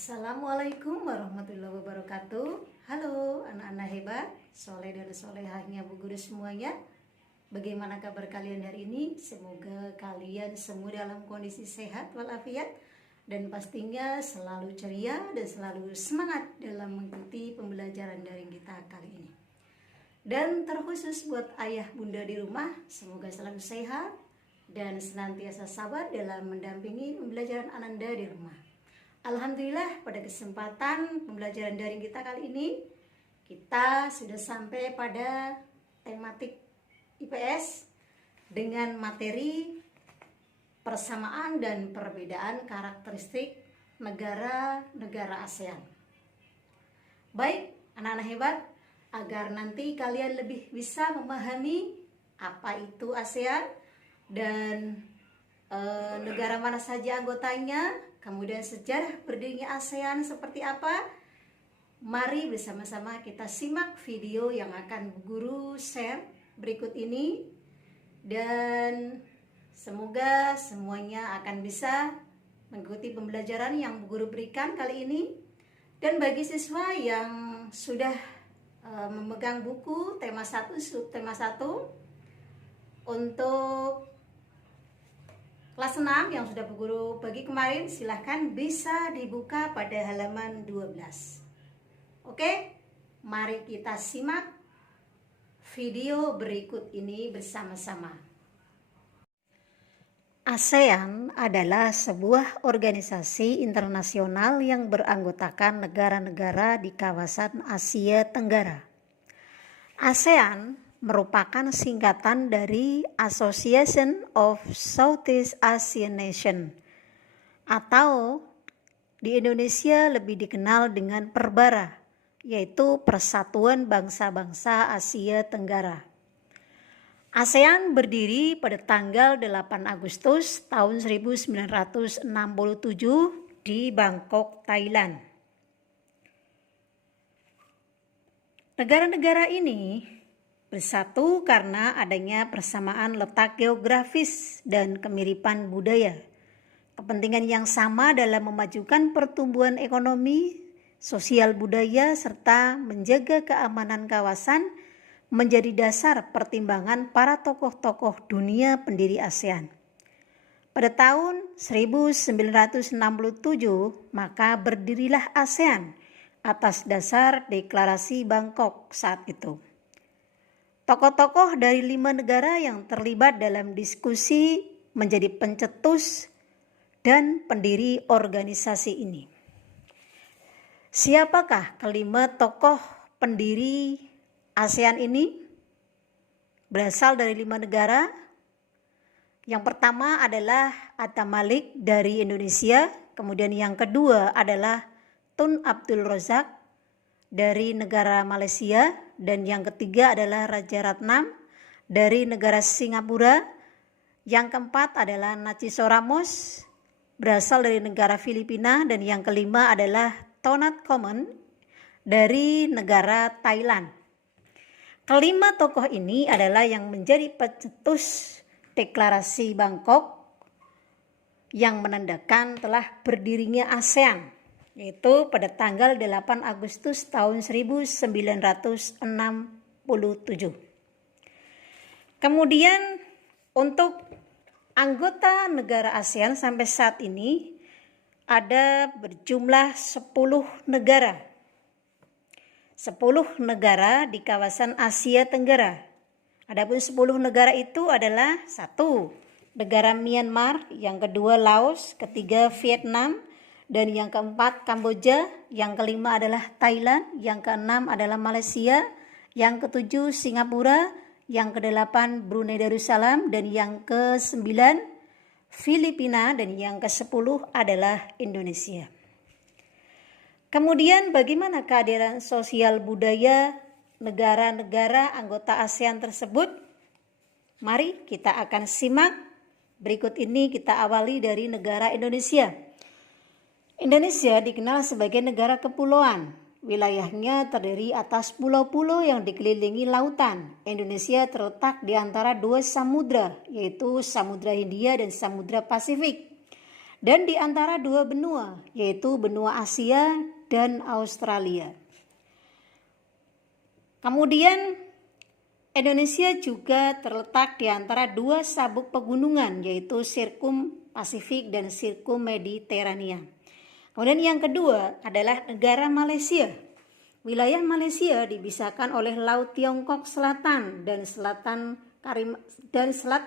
Assalamualaikum warahmatullahi wabarakatuh. Halo anak-anak hebat, soleh dan solehahnya Bu Guru semuanya. Bagaimana kabar kalian hari ini? Semoga kalian semua dalam kondisi sehat walafiat dan pastinya selalu ceria dan selalu semangat dalam mengikuti pembelajaran daring kita kali ini. Dan terkhusus buat ayah bunda di rumah, semoga selalu sehat dan senantiasa sabar dalam mendampingi pembelajaran Ananda di rumah. Alhamdulillah, pada kesempatan pembelajaran daring kita kali ini kita sudah sampai pada tematik IPS dengan materi persamaan dan perbedaan karakteristik negara-negara ASEAN. Baik, anak-anak hebat, agar nanti kalian lebih bisa memahami apa itu ASEAN dan negara mana saja anggotanya, kemudian sejarah berdirinya ASEAN seperti apa. Mari bersama-sama kita simak video yang akan Bu Guru share berikut ini. Dan semoga semuanya akan bisa mengikuti pembelajaran yang Bu Guru berikan kali ini. Dan bagi siswa yang sudah memegang buku tema 1, subtema 1 untuk kelas 6 yang sudah Bu Guru bagi kemarin, silahkan bisa dibuka pada halaman 12. Oke, mari kita simak video berikut ini bersama-sama. ASEAN adalah sebuah organisasi internasional yang beranggotakan negara-negara di kawasan Asia Tenggara. ASEAN merupakan singkatan dari Association of Southeast Asian Nations, atau di Indonesia lebih dikenal dengan Perbara, yaitu Persatuan Bangsa-Bangsa Asia Tenggara. ASEAN berdiri pada tanggal 8 Agustus tahun 1967 di Bangkok, Thailand. Negara-negara ini bersatu karena adanya persamaan letak geografis dan kemiripan budaya. Kepentingan yang sama dalam memajukan pertumbuhan ekonomi, sosial budaya, serta menjaga keamanan kawasan menjadi dasar pertimbangan para tokoh-tokoh dunia pendiri ASEAN. Pada tahun 1967, maka berdirilah ASEAN atas dasar Deklarasi Bangkok saat itu. Tokoh-tokoh dari 5 negara yang terlibat dalam diskusi menjadi pencetus dan pendiri organisasi ini. Siapakah kelima tokoh pendiri ASEAN ini? Berasal dari 5 negara. Yang pertama adalah Atta Malik dari Indonesia, kemudian yang kedua adalah Tun Abdul Razak dari negara Malaysia, dan yang ketiga adalah Raja Ratnam dari negara Singapura. Yang keempat adalah Naciso Ramos berasal dari negara Filipina, dan yang kelima adalah Tonat Common dari negara Thailand. Kelima tokoh ini adalah yang menjadi pencetus Deklarasi Bangkok yang menandakan telah berdirinya ASEAN, yaitu pada tanggal 8 Agustus tahun 1967. Kemudian untuk anggota negara ASEAN sampai saat ini ada berjumlah 10 negara. 10 negara di kawasan Asia Tenggara. Adapun 10 negara itu adalah 1. Negara Myanmar, yang kedua Laos, ketiga Vietnam, dan yang keempat Kamboja, yang kelima adalah Thailand, yang keenam adalah Malaysia, yang ketujuh Singapura, yang kedelapan Brunei Darussalam, dan yang kesembilan Filipina, dan yang kesepuluh adalah Indonesia. Kemudian bagaimana kehadiran sosial budaya negara-negara anggota ASEAN tersebut? Mari kita akan simak. Berikut ini kita awali dari negara Indonesia. Indonesia dikenal sebagai negara kepulauan. Wilayahnya terdiri atas pulau-pulau yang dikelilingi lautan. Indonesia terletak di antara 2 samudra, yaitu Samudra Hindia dan Samudra Pasifik. dan di antara dua benua, yaitu benua Asia dan Australia. Kemudian Indonesia juga terletak di antara dua sabuk pegunungan, yaitu Sirkum Pasifik dan Sirkum Mediterania. Kemudian yang kedua adalah negara Malaysia. Wilayah Malaysia dipisahkan oleh Laut Tiongkok Selatan dan Selat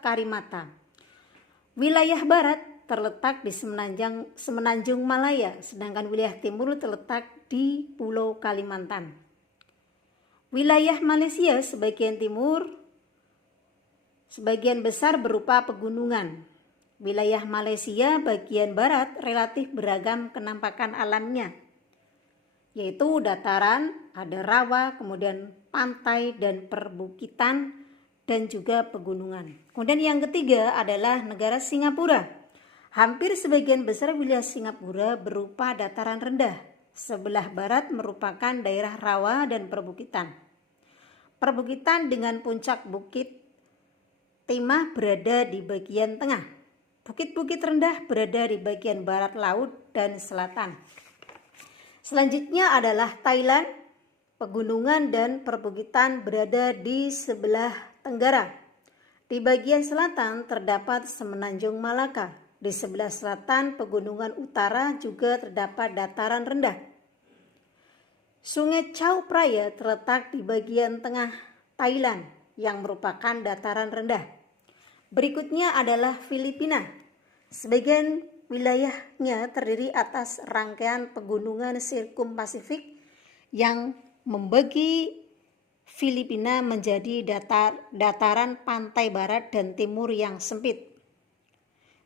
Karimata. Wilayah barat terletak di Semenanjung Malaya, sedangkan wilayah timur terletak di Pulau Kalimantan. Wilayah Malaysia sebagian timur sebagian besar berupa pegunungan. Wilayah Malaysia bagian barat relatif beragam kenampakan alamnya, yaitu dataran, ada rawa, kemudian pantai dan perbukitan, dan juga pegunungan. Kemudian yang ketiga adalah negara Singapura. Hampir sebagian besar wilayah Singapura berupa dataran rendah. Sebelah barat merupakan daerah rawa dan perbukitan. Perbukitan dengan puncak Bukit Timah berada di bagian tengah. Bukit-bukit rendah berada di bagian barat laut dan selatan. Selanjutnya adalah Thailand. Pegunungan dan perbukitan berada di sebelah tenggara. Di bagian selatan terdapat Semenanjung Malaka. Di sebelah selatan pegunungan utara juga terdapat dataran rendah. Sungai Chao Phraya terletak di bagian tengah Thailand yang merupakan dataran rendah. Berikutnya adalah Filipina. Sebagian wilayahnya terdiri atas rangkaian pegunungan Sirkum Pasifik yang membagi Filipina menjadi dataran pantai barat dan timur yang sempit.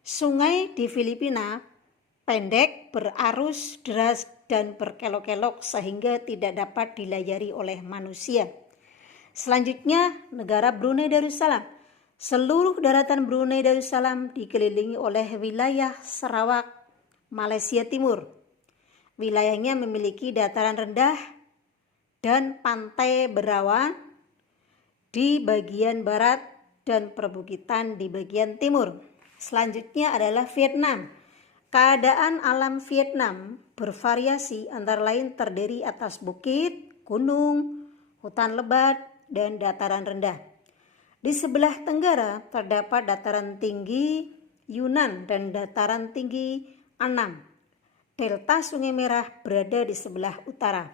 Sungai di Filipina pendek, berarus deras dan berkelok-kelok sehingga tidak dapat dilayari oleh manusia. Selanjutnya negara Brunei Darussalam. Seluruh daratan Brunei Darussalam dikelilingi oleh wilayah Sarawak, Malaysia Timur. Wilayahnya memiliki dataran rendah dan pantai berawan di bagian barat dan perbukitan di bagian timur. Selanjutnya adalah Vietnam. Keadaan alam Vietnam bervariasi, antara lain terdiri atas bukit, gunung, hutan lebat, dan dataran rendah. Di sebelah tenggara terdapat dataran tinggi Yunnan dan dataran tinggi Annam. Delta Sungai Merah berada di sebelah utara.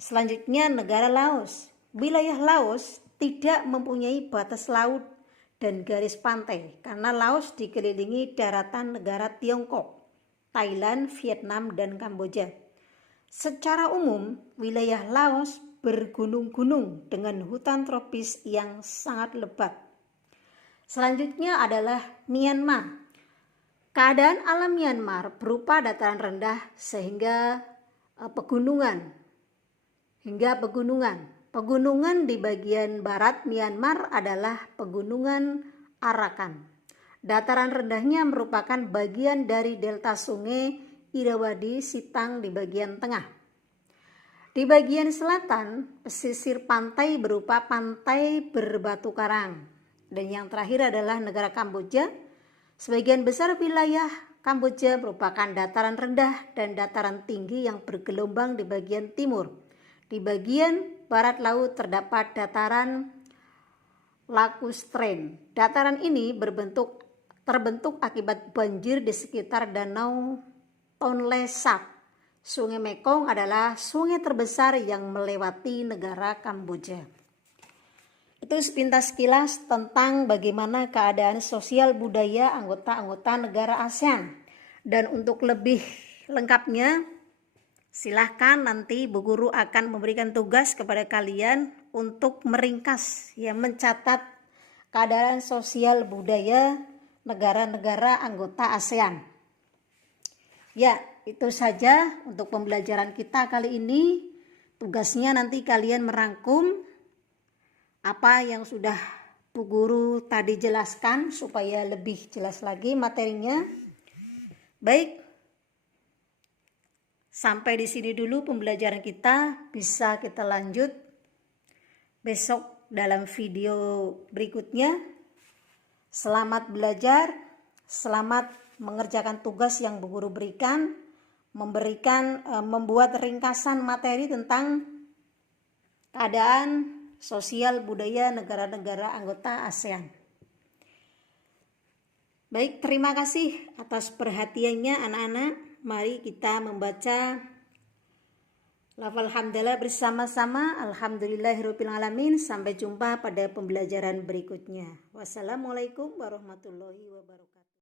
Selanjutnya negara Laos. Wilayah Laos tidak mempunyai batas laut dan garis pantai karena Laos dikelilingi daratan negara Tiongkok, Thailand, Vietnam, dan Kamboja. Secara umum, wilayah Laos bergunung-gunung dengan hutan tropis yang sangat lebat. Selanjutnya adalah Myanmar. Keadaan alam Myanmar berupa dataran rendah sehingga pegunungan. Pegunungan di bagian barat Myanmar adalah pegunungan Arakan. Dataran rendahnya merupakan bagian dari delta sungai Irrawaddy Sitang di bagian tengah. Di bagian selatan, pesisir pantai berupa pantai berbatu karang. Dan yang terakhir adalah negara Kamboja. Sebagian besar wilayah Kamboja merupakan dataran rendah dan dataran tinggi yang bergelombang di bagian timur. Di bagian barat laut terdapat dataran Lacustrine. Dataran ini terbentuk akibat banjir di sekitar danau Tonle Sap. Sungai Mekong adalah sungai terbesar yang melewati negara Kamboja. Itu sepintas kilas tentang bagaimana keadaan sosial budaya anggota-anggota negara ASEAN. Dan untuk lebih lengkapnya, silahkan nanti Bu Guru akan memberikan tugas kepada kalian untuk meringkas, mencatat keadaan sosial budaya negara-negara anggota ASEAN. Ya, itu saja untuk pembelajaran kita kali ini. Tugasnya nanti kalian merangkum apa yang sudah Bu Guru tadi jelaskan supaya lebih jelas lagi materinya. Baik, sampai di sini dulu pembelajaran kita. Bisa kita lanjut besok dalam video berikutnya. Selamat belajar, selamat mengerjakan tugas yang Bu Guru berikan, membuat ringkasan materi tentang keadaan sosial budaya negara-negara anggota ASEAN. Baik, terima kasih atas perhatiannya anak-anak. Mari kita membaca lafal hamdalah bersama-sama. Alhamdulillahirabbil alamin. Sampai jumpa pada pembelajaran berikutnya. Wassalamualaikum warahmatullahi wabarakatuh.